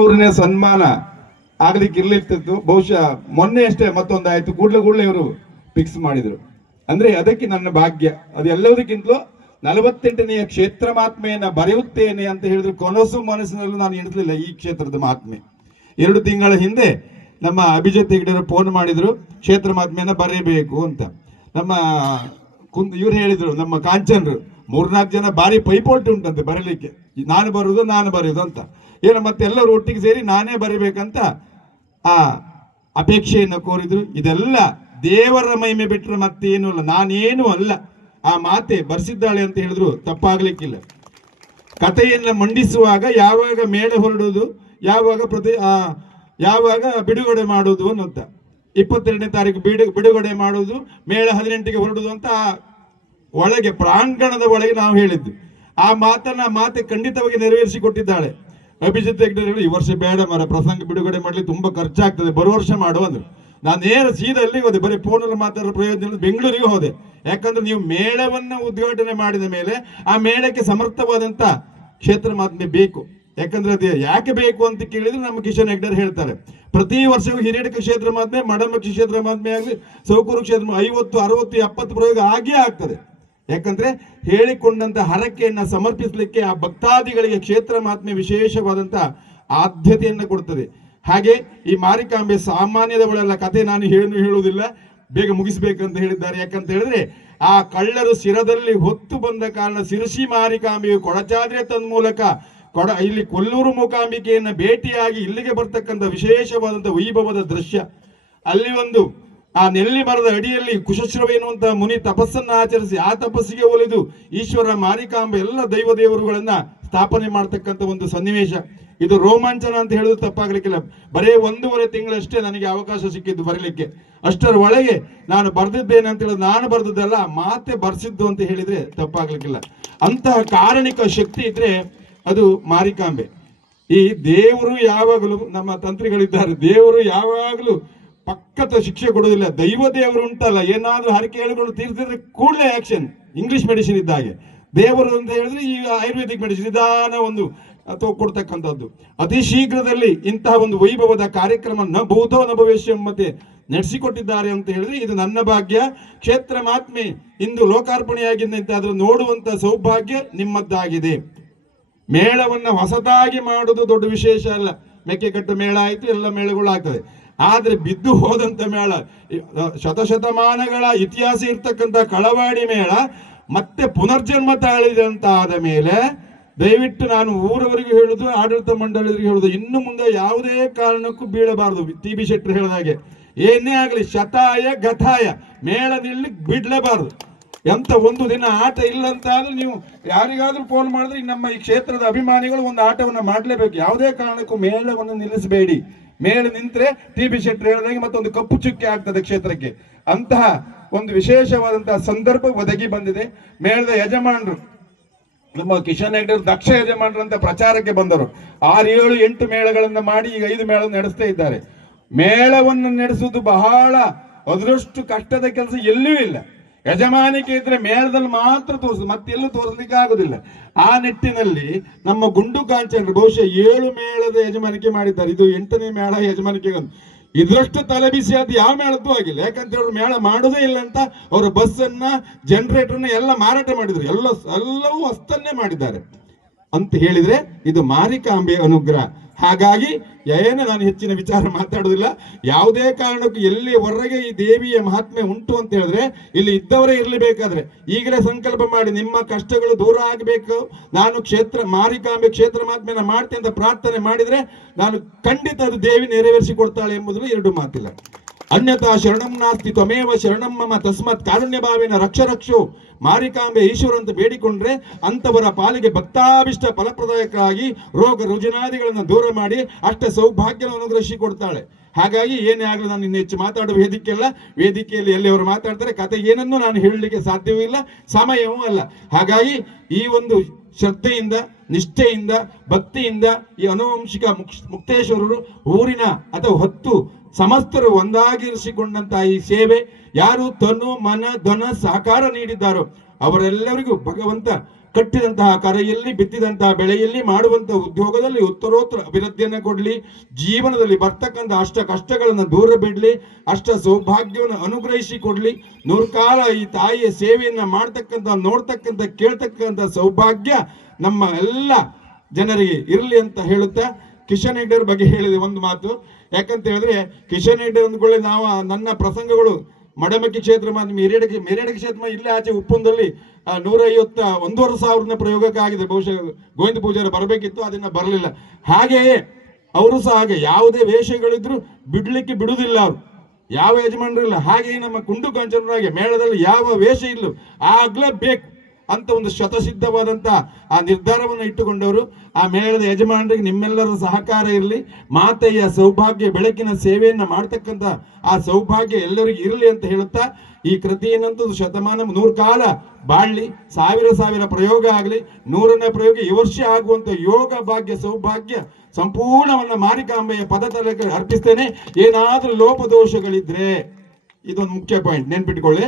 ಮೂರನೇ ಸನ್ಮಾನ ಆಗ್ಲಿಕ್ಕೆ ಇರ್ಲಿರ್ತಿತ್ತು ಬಹುಶಃ ಮೊನ್ನೆ ಅಷ್ಟೇ ಮತ್ತೊಂದು ಆಯ್ತು ಕೂಡ್ಲೆ ಕೂಡ್ಲೆ ಇವರು ಫಿಕ್ಸ್ ಮಾಡಿದ್ರು. ಅಂದ್ರೆ ಅದಕ್ಕೆ ನನ್ನ ಭಾಗ್ಯ. ಅದು ಎಲ್ಲದಕ್ಕಿಂತಲೂ ನಲವತ್ತೆಂಟನೆಯ ಕ್ಷೇತ್ರ ಮಾತ್ಮೆಯನ್ನ ಬರೆಯುತ್ತೇನೆ ಅಂತ ಹೇಳಿದ್ರು. ಕೊನಸು ಮನಸ್ಸಿನಲ್ಲೂ ನಾನು ಎಣಿಸಲಿಲ್ಲ ಈ ಕ್ಷೇತ್ರದ ಮಾತ್ಮೆ. ಎರಡು ತಿಂಗಳ ಹಿಂದೆ ನಮ್ಮ ಅಭಿಜಿತ್ ಹೆಗ್ಡೆರು ಫೋನ್ ಮಾಡಿದ್ರು, ಕ್ಷೇತ್ರ ಮಾತ್ಮೆಯನ್ನ ಬರೀಬೇಕು ಅಂತ. ನಮ್ಮ ಕುಂದ್, ಇವ್ರು ಹೇಳಿದ್ರು, ನಮ್ಮ ಕಾಂಚನ್ರು, ಮೂರ್ನಾಲ್ಕು ಜನ ಭಾರಿ ಪೈಪೋಟಿ ಉಂಟಂತೆ ಬರೀಲಿಕ್ಕೆ. ನಾನು ಬರುವುದು, ನಾನು ಬರೆಯೋದು ಅಂತ. ಏನು, ಮತ್ತೆ ಎಲ್ಲರೂ ಒಟ್ಟಿಗೆ ಸೇರಿ ನಾನೇ ಬರಿಬೇಕಂತ ಆ ಅಪೇಕ್ಷೆಯನ್ನು ಕೋರಿದ್ರು. ಇದೆಲ್ಲ ದೇವರ ಮಹಿಮೆ ಬಿಟ್ಟರೆ ಮತ್ತೇನು ಅಲ್ಲ. ನಾನೇನು ಅಲ್ಲ. ಆ ಮಾತೆ ಬರ್ಸಿದ್ದಾಳೆ ಅಂತ ಹೇಳಿದ್ರು, ತಪ್ಪಾಗ್ಲಿಕ್ಕಿಲ್ಲ. ಕಥೆಯನ್ನು ಮಂಡಿಸುವಾಗ ಯಾವಾಗ ಮೇಳ ಹೊರಡುವುದು, ಯಾವಾಗ ಪ್ರತಿ ಯಾವಾಗ ಬಿಡುಗಡೆ ಮಾಡುವುದು ಅನ್ನುತ್ತ ಇಪ್ಪತ್ತೆರಡನೇ ತಾರೀಕು ಬಿಡು, ಬಿಡುಗಡೆ ಮಾಡುವುದು, ಮೇಳ ಹದಿನೆಂಟಿಗೆ ಹೊರಡುವುದು ಅಂತ ಒಳಗೆ, ಪ್ರಾಂಗಣದ ಒಳಗೆ ನಾವು ಹೇಳಿದ್ದು. ಆ ಮಾತನ್ನ ಮಾತೆ ಖಂಡಿತವಾಗಿ ನೆರವೇರಿಸಿ ಕೊಟ್ಟಿದ್ದಾಳೆ ಅಭಿಜಿತ್ ಹೆಗ್ಡೆ ಈ ವರ್ಷ ಬೇಡ ಮರ, ಪ್ರಸಂಗ ಬಿಡುಗಡೆ ಮಾಡಲಿ ತುಂಬಾ ಖರ್ಚಾಗ್ತದೆ, ಬರುವ ವರ್ಷ ಮಾಡು ಅಂದ್ರು. ನಾನು ನೇರ ಸೀದಾ ಒಂದು ಹೋದೆ, ಬರೀ ಫೋನಲ್ಲಿ ಮಾತಾಡೋ ಪ್ರಯೋಜನ ಬೆಂಗಳೂರಿಗೆ ಹೋದೆ. ಯಾಕಂದ್ರೆ ನೀವು ಮೇಳವನ್ನ ಉದ್ಘಾಟನೆ ಮಾಡಿದ ಮೇಲೆ ಆ ಮೇಳಕ್ಕೆ ಸಮರ್ಥವಾದಂತ ಕ್ಷೇತ್ರ ಮಾತ್ಮೆ ಬೇಕು. ಯಾಕಂದ್ರೆ ಅದು ಯಾಕೆ ಬೇಕು ಅಂತ ಕೇಳಿದ್ರೆ ನಮ್ಮ ಕಿಶನ್ ಹೆಗ್ಡರ್ ಹೇಳ್ತಾರೆ. ಪ್ರತಿ ವರ್ಷವೂ ಹಿರಿಯಡಕ ಕ್ಷೇತ್ರ ಮಾತ್ಮೆ ಮಡಮಕ್ಷಿ ಕ್ಷೇತ್ರ ಮಾತ್ಮೆ ಆಗಲಿ, ಸೌಕೂರು ಕ್ಷೇತ್ರ ಐವತ್ತು, ಅರವತ್ತು, ಎಪ್ಪತ್ತು ಪ್ರಯೋಗ ಆಗೇ ಆಗ್ತದೆ. ಯಾಕಂದ್ರೆ ಹೇಳಿಕೊಂಡಂತ ಹರಕೆಯನ್ನ ಸಮರ್ಪಿಸಲಿಕ್ಕೆ ಆ ಭಕ್ತಾದಿಗಳಿಗೆ ಕ್ಷೇತ್ರ ಮಾತ್ಮೆ ವಿಶೇಷವಾದಂತ ಆದ್ಯತೆಯನ್ನು ಕೊಡ್ತದೆ. ಹಾಗೆ ಈ ಮಾರಿಕಾಂಬೆ ಸಾಮಾನ್ಯದವಳೆಲ್ಲ ಕತೆ ನಾನು ಹೇಳು ಹೇಳುವುದಿಲ್ಲ, ಬೇಗ ಮುಗಿಸ್ಬೇಕಂತ ಹೇಳಿದ್ದಾರೆ. ಯಾಕಂತ ಹೇಳಿದ್ರೆ ಆ ಕಳ್ಳರು ಶಿರದಲ್ಲಿ ಹೊತ್ತು ಬಂದ ಕಾರಣ ಶಿರಸಿ ಮಾರಿಕಾಂಬೆಯು ಕೊಡಚಾದ್ರೆ ತನ್ಮೂಲಕ ಕೊಡ ಇಲ್ಲಿ ಕೊಲ್ಲೂರು ಮೂಕಾಂಬಿಕೆಯನ್ನು ಭೇಟಿಯಾಗಿ ಇಲ್ಲಿಗೆ ಬರ್ತಕ್ಕಂಥ ವಿಶೇಷವಾದಂಥ ವೈಭವದ ದೃಶ್ಯ. ಅಲ್ಲಿ ಒಂದು ಆ ನೆಲ್ಲಿ ಮರದ ಅಡಿಯಲ್ಲಿ ಕುಶಶ್ರವ ಎನ್ನುವಂತಹ ಮುನಿ ತಪಸ್ಸನ್ನ ಆಚರಿಸಿ ಆ ತಪಸ್ಸಿಗೆ ಒಲಿದು ಈಶ್ವರ ಮಾರಿಕಾಂಬ ಎಲ್ಲ ದೈವ ದೇವರುಗಳನ್ನ ಸ್ಥಾಪನೆ ಮಾಡತಕ್ಕಂತ ಒಂದು ಸನ್ನಿವೇಶ. ಇದು ರೋಮಾಂಚನ ಅಂತ ಹೇಳೋದು ತಪ್ಪಾಗಲಿಕ್ಕಿಲ್ಲ. ಬರೇ ಒಂದೂವರೆ ತಿಂಗಳಷ್ಟೇ ನನಗೆ ಅವಕಾಶ ಸಿಕ್ಕಿದ್ದು ಬರಲಿಕ್ಕೆ. ಅಷ್ಟರ ಒಳಗೆ ನಾನು ಬರೆದಿದ್ದೇನೆ ಅಂತ ಹೇಳಿದ್ರೆ ನಾನು ಬರೆದದ್ದಲ್ಲ, ಮಾತೆ ಬರ್ಸಿದ್ದು ಅಂತ ಹೇಳಿದ್ರೆ ತಪ್ಪಾಗ್ಲಿಕ್ಕಿಲ್ಲ. ಅಂತಹ ಕಾರಣಿಕ ಶಕ್ತಿ ಇದ್ರೆ ಅದು ಮಾರಿಕಾಂಬೆ. ಈ ದೇವರು ಯಾವಾಗಲೂ ನಮ್ಮ ತಂತ್ರಿಗಳಿದ್ದಾರೆ, ದೇವರು ಯಾವಾಗಲೂ ಪಕ್ಕದ ಶಿಕ್ಷೆ ಕೊಡೋದಿಲ್ಲ, ದೈವ ದೇವರು ಉಂಟಲ್ಲ, ಏನಾದ್ರೂ ಹರಕೆ ಹೇಳಿಕೊಂಡು ತೀರ್ಸಿದ್ರೆ ಕೂಡಲೇ ಆಕ್ಷನ್ ಇಂಗ್ಲಿಷ್ ಮೆಡಿಸಿನ್ ಇದ್ದ ಹಾಗೆ ದೇವರು ಅಂತ ಹೇಳಿದ್ರೆ ಈ ಆಯುರ್ವೇದಿಕ್ ಮೆಡಿಸಿನ್ ನಿಧಾನ ಒಂದು ಅಥವಾ ಕೊಡ್ತಕ್ಕಂಥದ್ದು. ಅತಿ ಶೀಘ್ರದಲ್ಲಿ ಇಂತಹ ಒಂದು ವೈಭವದ ಕಾರ್ಯಕ್ರಮ ನ ಭೂತೋ ನ ಭವಿಷ್ಯ ಮತ್ತೆ ನಡೆಸಿಕೊಟ್ಟಿದ್ದಾರೆ ಅಂತ ಹೇಳಿದ್ರೆ ಇದು ನನ್ನ ಭಾಗ್ಯ. ಕ್ಷೇತ್ರ ಮಾತ್ಮೆ ಇಂದು ಲೋಕಾರ್ಪಣೆಯಾಗಿದ್ದಂತೆ ಅದನ್ನು ನೋಡುವಂತ ಸೌಭಾಗ್ಯ ನಿಮ್ಮದ್ದಾಗಿದೆ. ಮೇಳವನ್ನ ಹೊಸದಾಗಿ ಮಾಡುವುದು ದೊಡ್ಡ ವಿಶೇಷ ಅಲ್ಲ. ಮೆಕ್ಕೆಕಟ್ಟು ಮೇಳ ಆಯಿತು, ಎಲ್ಲ ಮೇಳಗಳು ಆಗ್ತದೆ ಆದ್ರೆ ಬಿದ್ದು ಹೋದಂತ ಮೇಳ. ಶತಶತಮಾನಗಳ ಇತಿಹಾಸ ಇರ್ತಕ್ಕಂಥ ಕಳವಾಡಿ ಮೇಳ, ಮತ್ತೆ ಪುನರ್ಜನ್ಮ ತಾಳಿದಂತ ಆದ ಮೇಲೆ ದಯವಿಟ್ಟು ನಾನು ಊರವರಿಗೆ ಹೇಳುದು, ಆಡಳಿತ ಮಂಡಳಿಯವರಿಗೆ ಹೇಳುದು, ಇನ್ನು ಮುಂದೆ ಯಾವುದೇ ಕಾರಣಕ್ಕೂ ಬೀಳಬಾರದು. ಟಿ ಬಿ ಶೆಟ್ಟರ್ ಹೇಳಿದಾಗೆ ಏನೇ ಆಗಲಿ ಶತಾಯ ಗತಾಯ ಮೇಳ ನಿಲ್ಲಿ ಬಿಡ್ಲೇಬಾರದು. ಎಂತ ಒಂದು ದಿನ ಆಟ ಇಲ್ಲ ಅಂತ ಆದ್ರೆ ನೀವು ಯಾರಿಗಾದ್ರೂ ಫೋನ್ ಮಾಡಿದ್ರೆ ನಮ್ಮ ಈ ಕ್ಷೇತ್ರದ ಅಭಿಮಾನಿಗಳು ಒಂದು ಆಟವನ್ನ ಮಾಡಲೇಬೇಕು. ಯಾವುದೇ ಕಾರಣಕ್ಕೂ ಮೇಳವನ್ನು ನಿಲ್ಲಿಸಬೇಡಿ. ಮೇಳ ನಿಂತರೆ ಟಿ ಬಿ ಶೆಟ್ಟಿ ಹೇಳಿದಂಗೆ ಮತ್ತೊಂದು ಕಪ್ಪು ಚುಕ್ಕೆ ಆಗ್ತದೆ ಕ್ಷೇತ್ರಕ್ಕೆ. ಅಂತಹ ಒಂದು ವಿಶೇಷವಾದಂತಹ ಸಂದರ್ಭ ಒದಗಿ ಬಂದಿದೆ. ಮೇಳದ ಯಜಮಾನರು, ನಮ್ಮ ಕಿಶನ್ ಹೆಗ್ಡೆ ದಕ್ಷ ಯಜಮಾನರು ಅಂತ ಪ್ರಚಾರಕ್ಕೆ ಬಂದರು. ಆರು, ಏಳು, ಎಂಟು ಮೇಳಗಳನ್ನು ಮಾಡಿ ಈಗ ಐದು ಮೇಳ ನಡೆಸ್ತಾ ಇದ್ದಾರೆ. ಮೇಳವನ್ನು ನಡೆಸುವುದು ಬಹಳ ಅದರಷ್ಟು ಕಷ್ಟದ ಕೆಲಸ ಎಲ್ಲೂ ಇಲ್ಲ. ಯಜಮಾನಿಕೆ ಇದ್ರೆ ಮೇಳದಲ್ಲಿ ಮಾತ್ರ ತೋರಿಸುದು ಮತ್ತೆಲ್ಲೂ ತೋರಿಸ್ಲಿಕ್ಕೆ ಆಗುದಿಲ್ಲ. ಆ ನಿಟ್ಟಿನಲ್ಲಿ ನಮ್ಮ ಗುಂಡು ಕಾಂಚನರು, ಬಹುಶಃ ಏಳು ಮೇಳದ ಯಜಮಾನಿಕೆ ಮಾಡಿದ್ದಾರೆ. ಇದು ಎಂಟನೇ ಮೇಳ ಯಜಮಾನಿಕೆ. ಇದರಷ್ಟು ತಲೆಬಿಸಿ ಅದು ಯಾವ ಮೇಳದ್ದು ಆಗಿಲ್ಲ. ಯಾಕಂತ ಹೇಳಿದ್ರು ಮೇಳ ಮಾಡೋದೇ ಇಲ್ಲ ಅಂತ ಅವರ ಬಸ್ ಅನ್ನ ಜನರೇಟರ್ನ ಎಲ್ಲ ಮಾರಾಟ ಮಾಡಿದ್ರು. ಎಲ್ಲ, ಎಲ್ಲವೂ ಅಸ್ತನ್ನೇ ಮಾಡಿದ್ದಾರೆ. ಅಂತ ಹೇಳಿದ್ರೆ ಇದು ಮಾರಿಕಾಂಬೆ ಅನುಗ್ರಹ. ಹಾಗಾಗಿ ಏನು ನಾನು ಹೆಚ್ಚಿನ ವಿಚಾರ ಮಾತಾಡೋದಿಲ್ಲ ಯಾವುದೇ ಕಾರಣಕ್ಕೂ ಎಲ್ಲಿ ಹೊರಗೆ ಈ ದೇವಿಯ ಮಹಾತ್ಮೆ ಉಂಟು ಅಂತ ಹೇಳಿದ್ರೆ ಇಲ್ಲಿ ಇದ್ದವರೇ ಇರಲಿಬೇಕಾದ್ರೆ. ಈಗಲೇ ಸಂಕಲ್ಪ ಮಾಡಿ ನಿಮ್ಮ ಕಷ್ಟಗಳು ದೂರ ಆಗಬೇಕು. ನಾನು ಕ್ಷೇತ್ರ, ಮಾರಿಕಾಂಬೆ ಕ್ಷೇತ್ರ ಮಹಾತ್ಮೆನ ಮಾಡ್ತೇನೆ ಅಂತ ಪ್ರಾರ್ಥನೆ ಮಾಡಿದ್ರೆ ನಾನು ಖಂಡಿತ ಅದು ದೇವಿ ನೆರವೇರಿಸಿ ಕೊಡ್ತಾಳೆ ಎಂಬುದನ್ನು ಎರಡು ಮಾತಿಲ್ಲ. ಅನ್ಯಥಾ ಶರಣಂ ನಾಸ್ತಿ ತ್ವಮೇವ ಶರಣಂ ಮಮ ತಸ್ಮತ್ ಕಾರುಣ್ಯ ಭಾವೇನ ರಕ್ಷ ರಕ್ಷು. ಮಾರಿಕಾಂಬೆ ಈಶ್ವರ ಅಂತ ಬೇಡಿಕೊಂಡ್ರೆ ಅಂತವರ ಪಾಲಿಗೆ ಭಕ್ತಾಭಿಷ್ಟ ಫಲಪ್ರದಾಯಕರಾಗಿ ರೋಗ ರುಜಿನಾದಿಗಳನ್ನು ದೂರ ಮಾಡಿ ಅಷ್ಟ ಸೌಭಾಗ್ಯವನ್ನು ಅನುಗ್ರಹಿಸಿ ಕೊಡ್ತಾಳೆ. ಹಾಗಾಗಿ ಏನೇ ಆಗಲಿ ನಾನು ಇನ್ನು ಹೆಚ್ಚು ಮಾತಾಡುವ ವೇದಿಕೆ ಅಲ್ಲ. ವೇದಿಕೆಯಲ್ಲಿ ಎಲ್ಲಿ ಅವರು ಮಾತಾಡ್ತಾರೆ ಕತೆ ಏನನ್ನು ನಾನು ಹೇಳಲಿಕ್ಕೆ ಸಾಧ್ಯವೂ ಇಲ್ಲ, ಸಮಯವೂ ಅಲ್ಲ. ಹಾಗಾಗಿ ಈ ಒಂದು ಶ್ರದ್ಧೆಯಿಂದ, ನಿಷ್ಠೆಯಿಂದ, ಭಕ್ತಿಯಿಂದ ಈ ಅನುವಂಶಿಕ ಮುಕ್- ಮುಕ್ತೇಶ್ವರರು ಊರಿನ ಅಥವಾ ಹೊತ್ತು ಸಮಸ್ತರು ಒಂದಾಗಿರಿಸಿಕೊಂಡಂತಹ ಈ ಸೇವೆ ಯಾರು ತನು ಮನ ಧನ ಸಹಕಾರ ನೀಡಿದ್ದಾರೋ ಅವರೆಲ್ಲರಿಗೂ ಭಗವಂತ ಕಟ್ಟಿದಂತಹ ಕರೆಯಲ್ಲಿ ಬಿತ್ತಿದಂತಹ ಬೆಳೆಯಲ್ಲಿ ಮಾಡುವಂತಹ ಉದ್ಯೋಗದಲ್ಲಿ ಉತ್ತರೋತ್ತರ ಅಭಿವೃದ್ಧಿಯನ್ನು ಕೊಡಲಿ, ಜೀವನದಲ್ಲಿ ಬರ್ತಕ್ಕಂಥ ಅಷ್ಟ ಕಷ್ಟಗಳನ್ನು ದೂರ ಬಿಡಲಿ, ಅಷ್ಟ ಸೌಭಾಗ್ಯವನ್ನು ಅನುಗ್ರಹಿಸಿ ಕೊಡಲಿ, ನೂರ್ಕಾಲ ಈ ತಾಯಿಯ ಸೇವೆಯನ್ನು ಮಾಡ್ತಕ್ಕಂಥ, ನೋಡ್ತಕ್ಕಂಥ, ಕೇಳ್ತಕ್ಕಂಥ ಸೌಭಾಗ್ಯ ನಮ್ಮ ಎಲ್ಲ ಜನರಿಗೆ ಇರಲಿ ಅಂತ ಹೇಳುತ್ತಾ ಕಿಶನ್ ಹೆಗ್ಡೆರ್ ಬಗ್ಗೆ ಹೇಳಿದೆ ಒಂದು ಮಾತು. ಯಾಕಂತ ಹೇಳಿದ್ರೆ, ಕಿಶನ್ ಅಂದ ಅಂದ್ಕೊಳ್ಳಿ ನಾವು ನನ್ನ ಪ್ರಸಂಗಗಳು ಮಡಮಕ್ಕಿ ಕ್ಷೇತ್ರ ಮೆರೇಡಕ್ಕೆ ಮೆರೇಡಕ್ಕೆ ಕ್ಷೇತ್ರ ಇಲ್ಲೇ ಆಚೆ ಉಪ್ಪುಂದಲ್ಲಿ ನೂರೈವತ್ತ ಒಂದೂವರೆ ಸಾವಿರನ ಪ್ರಯೋಗಕ್ಕೆ ಆಗಿದೆ ಬಹುಶಃ ಗೋವಿಂದ ಪೂಜಾರಿ ಬರಬೇಕಿತ್ತು, ಅದನ್ನ ಬರಲಿಲ್ಲ. ಹಾಗೆಯೇ ಅವರು ಸಹ ಹಾಗೆ, ಯಾವುದೇ ವೇಷಗಳಿದ್ರು ಬಿಡ್ಲಿಕ್ಕೆ ಬಿಡುವುದಿಲ್ಲ ಅವರು. ಯಾವ ಯಜಮಾನರು ಇಲ್ಲ. ಹಾಗೆಯೇ ನಮ್ಮ ಕುಂಡು ಕಾಂಚನರಾಗೆ ಮೇಳದಲ್ಲಿ ಯಾವ ವೇಷ ಇಲ್ಲ ಆಗ್ಲೇ ಆಗ್ಲೇಬೇಕು ಅಂತ ಒಂದು ಶತಸಿದ್ಧವಾದಂತ ಆ ನಿರ್ಧಾರವನ್ನು ಇಟ್ಟುಕೊಂಡವರು. ಆ ಮೇಳದ ಯಜಮಾನರಿಗೆ ನಿಮ್ಮೆಲ್ಲರ ಸಹಕಾರ ಇರಲಿ, ಮಾತೆಯ ಸೌಭಾಗ್ಯ, ಬೆಳಕಿನ ಸೇವೆಯನ್ನು ಮಾಡ್ತಕ್ಕಂಥ ಆ ಸೌಭಾಗ್ಯ ಎಲ್ಲರಿಗೂ ಇರಲಿ ಅಂತ ಹೇಳುತ್ತಾ, ಈ ಕೃತಿಯನ್ನಂತೂ ಶತಮಾನ, ನೂರು ಕಾಲ ಬಾಳ್ಲಿ, ಸಾವಿರ ಸಾವಿರ ಪ್ರಯೋಗ ಆಗಲಿ, ನೂರನೇ ಪ್ರಯೋಗ ಈ ವರ್ಷ ಆಗುವಂತ ಯೋಗ ಭಾಗ್ಯ, ಸೌಭಾಗ್ಯ ಸಂಪೂರ್ಣವನ್ನ ಮಾರಿಕಾಂಬೆಯ ಪದ ತಲೆಗೆ ಅರ್ಪಿಸ್ತೇನೆ. ಏನಾದರೂ ಲೋಪದೋಷಗಳಿದ್ರೆ, ಇದೊಂದು ಮುಖ್ಯ ಪಾಯಿಂಟ್ ನೆನ್ಪಿಟ್ಕೊಳ್ಳಿ.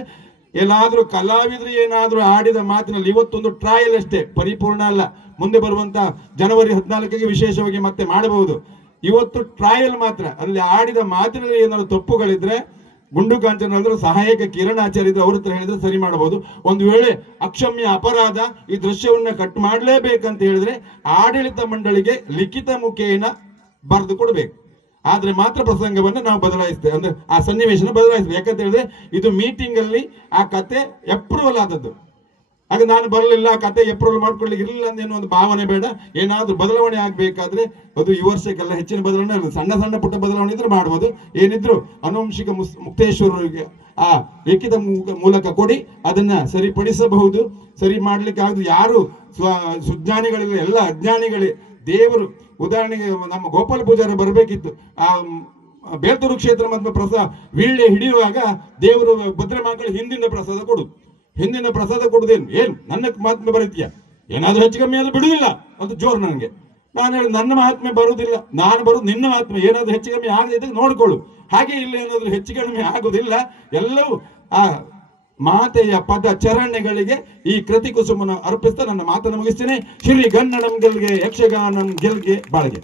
ಎಲ್ಲಾದ್ರೂ ಕಲಾವಿದರು ಏನಾದ್ರೂ ಆಡಿದ ಮಾತಿನಲ್ಲಿ ಇವತ್ತೊಂದು ಟ್ರಯಲ್ ಅಷ್ಟೇ, ಪರಿಪೂರ್ಣ ಅಲ್ಲ. ಮುಂದೆ ಬರುವಂತ ಜನವರಿ ಹದಿನಾಲ್ಕಿಗೆ ವಿಶೇಷವಾಗಿ ಮತ್ತೆ ಮಾಡಬಹುದು. ಇವತ್ತು ಟ್ರಯಲ್ ಮಾತ್ರ, ಅಲ್ಲಿ ಆಡಿದ ಮಾತಿನಲ್ಲಿ ಏನಾದ್ರು ತಪ್ಪುಗಳಿದ್ರೆ ಗುಂಡು ಕಾಂಚನ ಸಹಾಯಕ ಕಿರಣ್ ಆಚಾರ್ಯ ಇದ್ರೆ ಅವ್ರ ಹತ್ರ ಹೇಳಿದ್ರೆ ಸರಿ ಮಾಡಬಹುದು. ಒಂದು ವೇಳೆ ಅಕ್ಷಮ್ಯ ಅಪರಾಧ ಈ ದೃಶ್ಯವನ್ನ ಕಟ್ ಮಾಡಲೇಬೇಕಂತ ಹೇಳಿದ್ರೆ ಆಡಳಿತ ಮಂಡಳಿಗೆ ಲಿಖಿತ ಮುಖೇನ ಬರೆದು ಕೊಡಬೇಕು. ಆದ್ರೆ ಮಾತ್ರ ಪ್ರಸಂಗವನ್ನು ನಾವು ಬದಲಾಯಿಸ್ತೇವೆ ಅಂದ್ರೆ ಆ ಸನ್ನಿವೇಶನ ಬದಲಾಯಿಸ್ತೇವೆ ಯಾಕಂತ ಹೇಳಿದ್ರೆ ಇದು ಮೀಟಿಂಗ್ ಅಲ್ಲಿ ಆ ಕತೆ ಅಪ್ರೂವಲ್ ಆದದ್ದು. ಆಗ ನಾನು ಬರಲಿಲ್ಲ, ಆ ಕತೆ ಅಪ್ರೂವಲ್ ಮಾಡ್ಕೊಳ್ಳಿಕ್ಕೆ ಇರಲಿಲ್ಲ ಅನ್ನೋ ಒಂದು ಭಾವನೆ ಬೇಡ. ಏನಾದ್ರೂ ಬದಲಾವಣೆ ಆಗಬೇಕಾದ್ರೆ ಅದು ಈ ವರ್ಷಕ್ಕೆಲ್ಲ ಹೆಚ್ಚಿನ ಬದಲಾವಣೆ ಇರ್ತದೆ. ಸಣ್ಣ ಸಣ್ಣ ಪುಟ್ಟ ಬದಲಾವಣೆ ಇದ್ರೆ ಮಾಡ್ಬೋದು. ಏನಿದ್ರು ಅನುವಂಶಿಕ ಮುಕ್ತೇಶ್ವರರಿಗೆ ಆ ಲಿಖಿತ ಮೂಲಕ ಕೊಡಿ. ಅದನ್ನ ಸರಿಪಡಿಸಬಹುದು. ಸರಿ ಮಾಡ್ಲಿಕ್ಕೆ ಆಗುದು ಯಾರು ಸ್ವ ಸುಜ್ಞಾನಿಗಳಿಲ್ಲ, ಎಲ್ಲ ಅಜ್ಞಾನಿಗಳೇ ದೇವರು, ಉದಾಹರಣೆಗೆ ನಮ್ಮ ಗೋಪಾಲ ಪೂಜಾರಿ ಬರಬೇಕಿತ್ತು. ಆ ಬೇಲ್ದೂರು ಕ್ಷೇತ್ರ ಮತ್ತು ಪ್ರಸಾದ ವೀಳ್ಯ ಹಿಡಿಯುವಾಗ ದೇವರು ಭದ್ರ ಮಕ್ಕಳು ಹಿಂದಿನ ಪ್ರಸಾದ ಕೊಡು. ಹಿಂದಿನ ಪ್ರಸಾದ ಕೊಡುದೇನು? ಏನು? ನನ್ನ ಮಹಾತ್ಮೆ ಬರೀತೀಯ? ಏನಾದ್ರೂ ಹೆಚ್ಚು ಕಮ್ಮಿ ಆದರೂ ಬಿಡುವುದಿಲ್ಲ. ಅದು ಜೋರು ನನಗೆ. ನಾನು ಹೇಳಿ ನನ್ನ ಮಹಾತ್ಮೆ ಬರುವುದಿಲ್ಲ. ನಾನು ಬರುದು ನಿನ್ನ ಮಹಾತ್ಮೆ. ಏನಾದ್ರೂ ಹೆಚ್ಚು ಕಮ್ಮಿ ಆಗದಿದ್ದಾಗ ನೋಡ್ಕೊಳ್ಳು. ಹಾಗೆ ಇಲ್ಲ ಏನಾದ್ರೂ ಹೆಚ್ಚು ಕಡಿಮೆ ಆಗುವುದಿಲ್ಲ. ಎಲ್ಲವೂ ಆ ಮಾತೆಯ ಪದ ಚರಣೆಗಳಿಗೆ ಈ ಕೃತಿ ಕುಸುಮನ ಅರ್ಪಿಸ್ತಾ ನನ್ನ ಮಾತನ್ನು ಮುಗಿಸ್ತೇನೆ. ಶ್ರೀ ಗನ್ನಡಂ ಗೆಲ್ಗೆ ಯಕ್ಷಗಾನಂ ಗೆಲ್ಗೆ ಬಾಳ್ಗೆ.